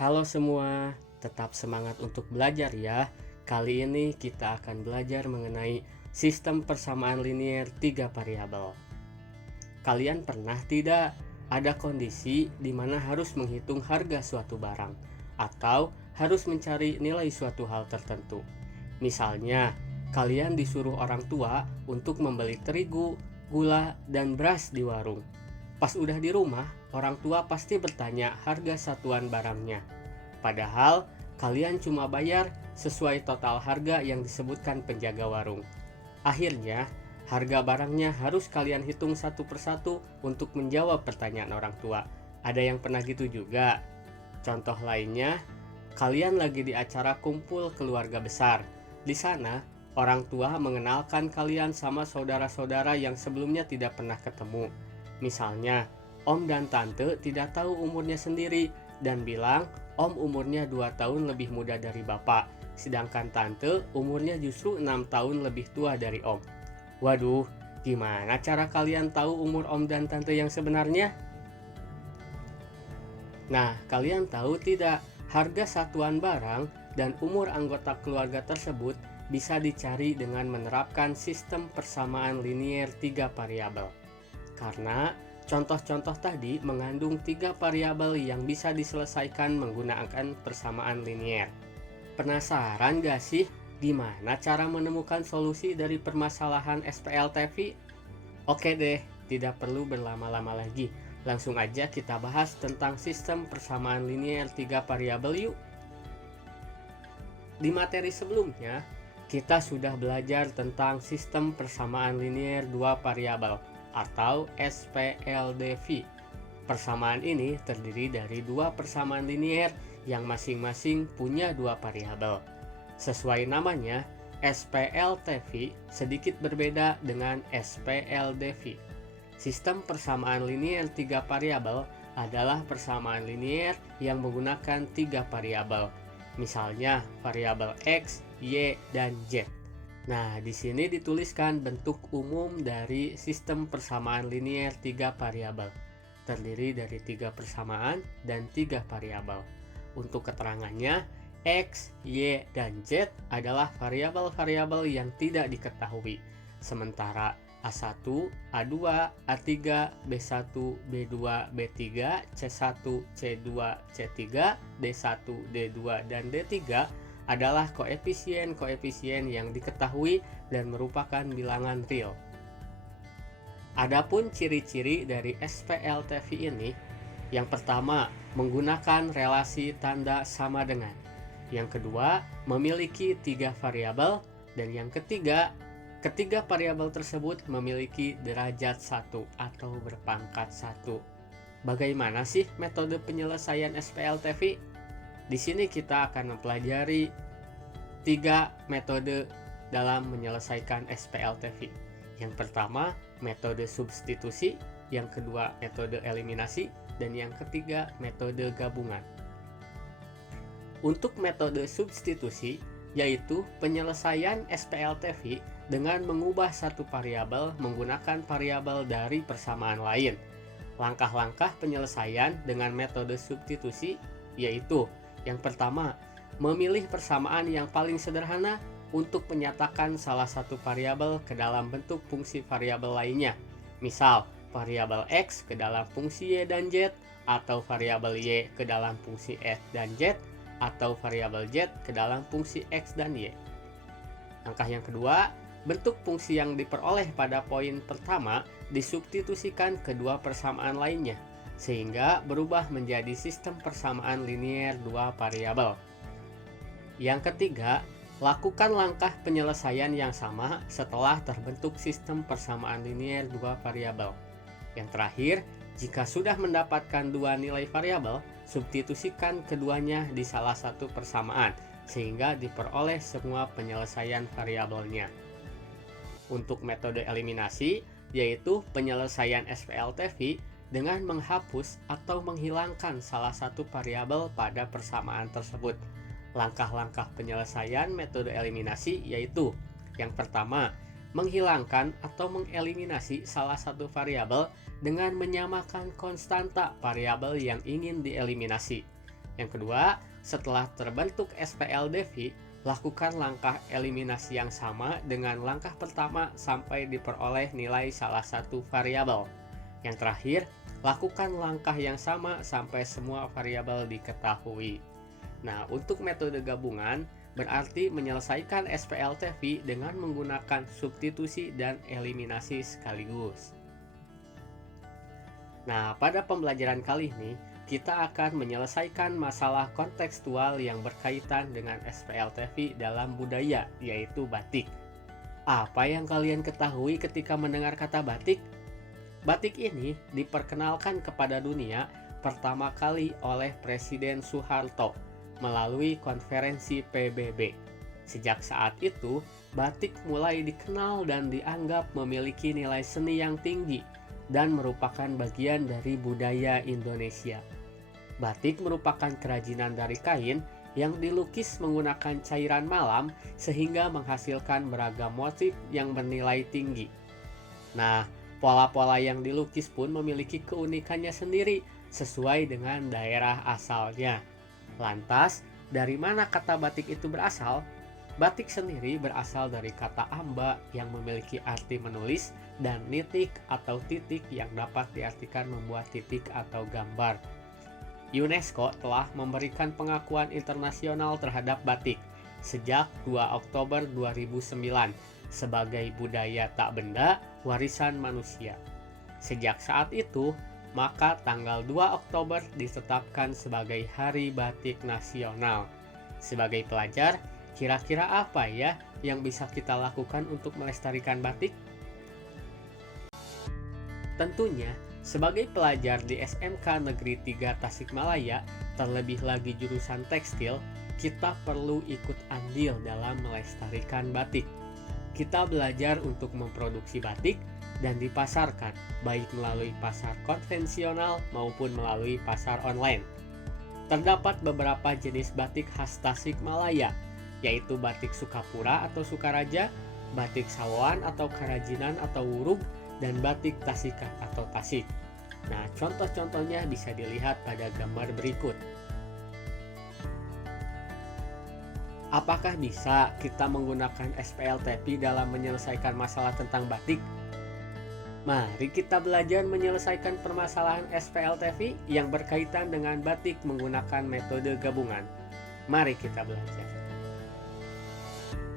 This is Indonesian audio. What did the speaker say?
Halo semua, tetap semangat untuk belajar ya. Kali ini kita akan belajar mengenai sistem persamaan linier 3 variabel. Kalian pernah tidak ada kondisi di mana harus menghitung harga suatu barang atau harus mencari nilai suatu hal tertentu? Misalnya, kalian disuruh orang tua untuk membeli terigu, gula, dan beras di warung. Pas udah di rumah, orang tua pasti bertanya harga satuan barangnya. Padahal, kalian cuma bayar sesuai total harga yang disebutkan penjaga warung. Akhirnya, harga barangnya harus kalian hitung satu persatu untuk menjawab pertanyaan orang tua. Ada yang pernah gitu juga? Contoh lainnya, kalian lagi di acara kumpul keluarga besar. Di sana, orang tua mengenalkan kalian sama saudara-saudara yang sebelumnya tidak pernah ketemu. Misalnya, om dan tante tidak tahu umurnya sendiri dan bilang om umurnya 2 tahun lebih muda dari bapak, sedangkan tante umurnya justru 6 tahun lebih tua dari om. Waduh, gimana cara kalian tahu umur om dan tante yang sebenarnya? Nah, kalian tahu tidak, harga satuan barang dan umur anggota keluarga tersebut bisa dicari dengan menerapkan sistem persamaan linier 3 variabel. Karena contoh-contoh tadi mengandung 3 variabel yang bisa diselesaikan menggunakan persamaan linier. Penasaran gak sih gimana cara menemukan solusi dari permasalahan SPLTV? Oke deh, tidak perlu berlama-lama lagi. Langsung aja kita bahas tentang sistem persamaan linier 3 variabel yuk. Di materi sebelumnya, kita sudah belajar tentang sistem persamaan linier 2 variabel atau SPLDV. Persamaan ini terdiri dari 2 persamaan linier yang masing-masing punya 2 variabel. Sesuai namanya, SPLTV sedikit berbeda dengan SPLDV. Sistem persamaan linier 3 variabel adalah persamaan linier yang menggunakan 3 variabel. Misalnya variabel X, Y, dan Z. Nah, di sini dituliskan bentuk umum dari sistem persamaan linier 3 variabel. Terdiri dari 3 persamaan dan 3 variabel. Untuk keterangannya, X, Y, dan Z adalah variabel-variabel yang tidak diketahui. Sementara A1, A2, A3, B1, B2, B3, C1, C2, C3, D1, D2, dan D3 adalah koefisien-koefisien yang diketahui dan merupakan bilangan real. Adapun ciri-ciri dari SPLTV ini, yang pertama, menggunakan relasi tanda sama dengan. Yang kedua, memiliki 3 variabel, dan yang ketiga, ketiga variabel tersebut memiliki derajat 1 atau berpangkat 1. Bagaimana sih metode penyelesaian SPLTV? Di sini kita akan mempelajari 3 metode dalam menyelesaikan SPLTV. Yang pertama, metode substitusi, yang kedua, metode eliminasi, dan yang ketiga, metode gabungan. Untuk metode substitusi, yaitu penyelesaian SPLTV dengan mengubah satu variabel menggunakan variabel dari persamaan lain. Langkah-langkah penyelesaian dengan metode substitusi yaitu yang pertama, memilih persamaan yang paling sederhana untuk menyatakan salah satu variabel ke dalam bentuk fungsi variabel lainnya. Misal, variabel X ke dalam fungsi Y dan Z, atau variabel Y ke dalam fungsi F dan Z, atau variabel Z ke dalam fungsi X dan Y. Langkah yang kedua, bentuk fungsi yang diperoleh pada poin pertama disubstitusikan kedua persamaan lainnya, sehingga berubah menjadi sistem persamaan linier 2 variabel. Yang ketiga, lakukan langkah penyelesaian yang sama setelah terbentuk sistem persamaan linier 2 variabel. Yang terakhir, jika sudah mendapatkan 2 nilai variabel, substitusikan keduanya di salah satu persamaan, sehingga diperoleh semua penyelesaian variabelnya. Untuk metode eliminasi, yaitu penyelesaian SPLTV dengan menghapus atau menghilangkan salah satu variabel pada persamaan tersebut. Langkah-langkah penyelesaian metode eliminasi yaitu yang pertama, menghilangkan atau mengeliminasi salah satu variabel dengan menyamakan konstanta variabel yang ingin dieliminasi. Yang kedua, setelah terbentuk SPLDV, lakukan langkah eliminasi yang sama dengan langkah pertama sampai diperoleh nilai salah satu variabel. Yang terakhir, lakukan langkah yang sama sampai semua variabel diketahui. Nah, untuk metode gabungan berarti menyelesaikan SPLTV dengan menggunakan substitusi dan eliminasi sekaligus. Nah, pada pembelajaran kali ini, kita akan menyelesaikan masalah kontekstual yang berkaitan dengan SPLTV dalam budaya, yaitu batik. Apa yang kalian ketahui ketika mendengar kata batik? Batik ini diperkenalkan kepada dunia pertama kali oleh Presiden Soeharto melalui konferensi PBB. Sejak saat itu, batik mulai dikenal dan dianggap memiliki nilai seni yang tinggi dan merupakan bagian dari budaya Indonesia. Batik merupakan kerajinan dari kain yang dilukis menggunakan cairan malam sehingga menghasilkan beragam motif yang bernilai tinggi. Nah, pola-pola yang dilukis pun memiliki keunikannya sendiri sesuai dengan daerah asalnya. Lantas, dari mana kata batik itu berasal? Batik sendiri berasal dari kata amba yang memiliki arti menulis dan nitik atau titik yang dapat diartikan membuat titik atau gambar. UNESCO telah memberikan pengakuan internasional terhadap batik sejak 2 Oktober 2009 sebagai budaya tak benda warisan manusia. Sejak saat itu, maka tanggal 2 Oktober ditetapkan sebagai Hari Batik Nasional. Sebagai pelajar, kira-kira apa ya yang bisa kita lakukan untuk melestarikan batik? Tentunya, sebagai pelajar di SMK Negeri 3 Tasikmalaya, terlebih lagi jurusan tekstil, kita perlu ikut andil dalam melestarikan batik. Kita belajar untuk memproduksi batik dan dipasarkan, baik melalui pasar konvensional maupun melalui pasar online. Terdapat beberapa jenis batik khas Tasikmalaya, yaitu batik Sukapura atau Sukaraja, batik Sawoan atau Karajinan atau Wuruk, dan batik Tasikat atau Tasik. Nah, contoh-contohnya bisa dilihat pada gambar berikut. Apakah bisa kita menggunakan SPLTV dalam menyelesaikan masalah tentang batik? Mari kita belajar menyelesaikan permasalahan SPLTV yang berkaitan dengan batik menggunakan metode gabungan. Mari kita belajar.